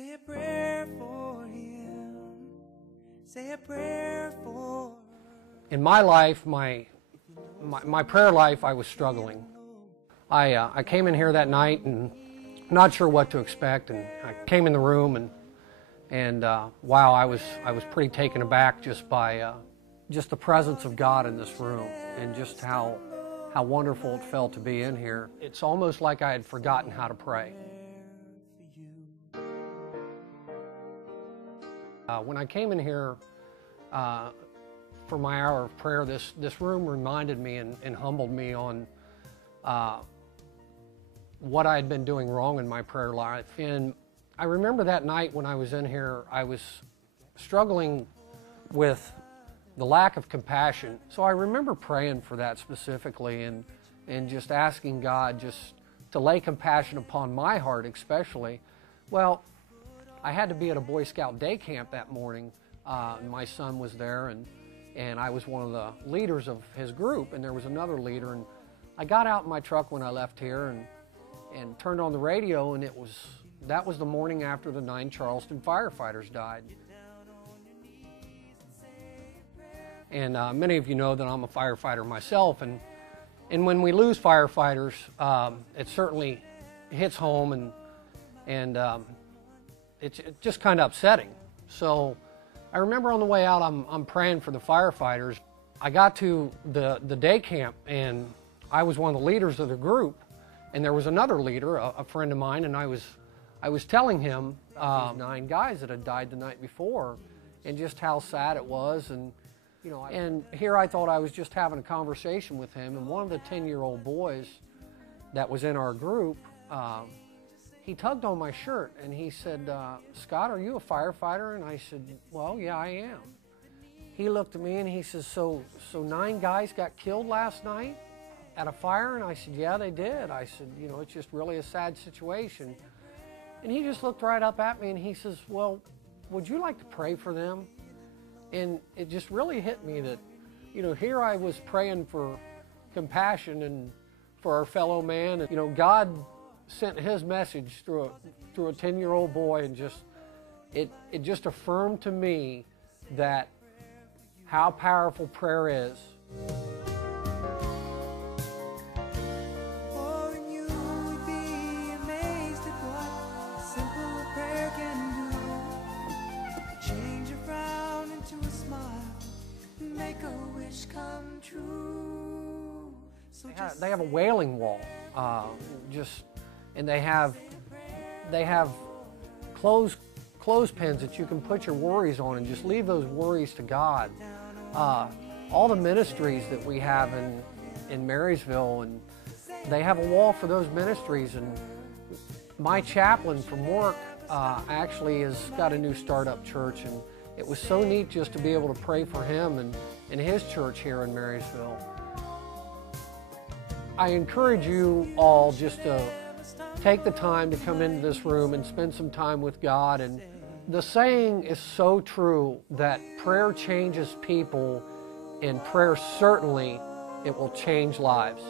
Say a prayer for him. Say a prayer for her. In my life, my prayer life, I was struggling. I came in here that night and not sure what to expect, and I came in the room and wow, I was pretty taken aback just by just the presence of God in this room, and just how wonderful it felt to be in here. It's almost like I had forgotten how to pray. When I came in here for my hour of prayer, this room reminded me and humbled me on what I had been doing wrong in my prayer life. And I remember that night when I was in here, I was struggling with the lack of compassion. So I remember praying for that specifically, and just asking God just to lay compassion upon my heart especially. Well, I had to be at a Boy Scout day camp that morning. My son was there, and I was one of the leaders of his group, and there was another leader. And I got out in my truck when I left here and turned on the radio, and that was the morning after the 9 Charleston firefighters died. And many of you know that I'm a firefighter myself, and when we lose firefighters, it certainly hits home, and it's just kind of upsetting. So I remember on the way out, I'm praying for the firefighters. I got to the day camp, and I was one of the leaders of the group, and there was another leader, a friend of mine, and I was telling him 9 guys that had died the night before, and just how sad it was. And you know, and here I thought I was just having a conversation with him, and one of the 10-year-old boys that was in our group, he tugged on my shirt and he said, "Scott, are you a firefighter?" And I said, "Well, yeah, I am." He looked at me and he says, so 9 guys got killed last night at a fire?" And I said, "Yeah, they did." I said, "You know, it's just really a sad situation." And he just looked right up at me and he says, "Well, would you like to pray for them?" And it just really hit me that, you know, here I was praying for compassion and for our fellow man. And, you know, God sent his message through a 10-year-old boy, and it just affirmed to me that how powerful prayer is. Make a wish come true. They have a wailing wall, and they have clothespins that you can put your worries on and just leave those worries to God. All the ministries that we have in Marysville, and they have a wall for those ministries. And my chaplain from work actually has got a new startup church, and it was so neat just to be able to pray for him and his church here in Marysville. I encourage you all just to take the time to come into this room and spend some time with God. And the saying is so true that prayer changes people, and prayer certainly, it will change lives.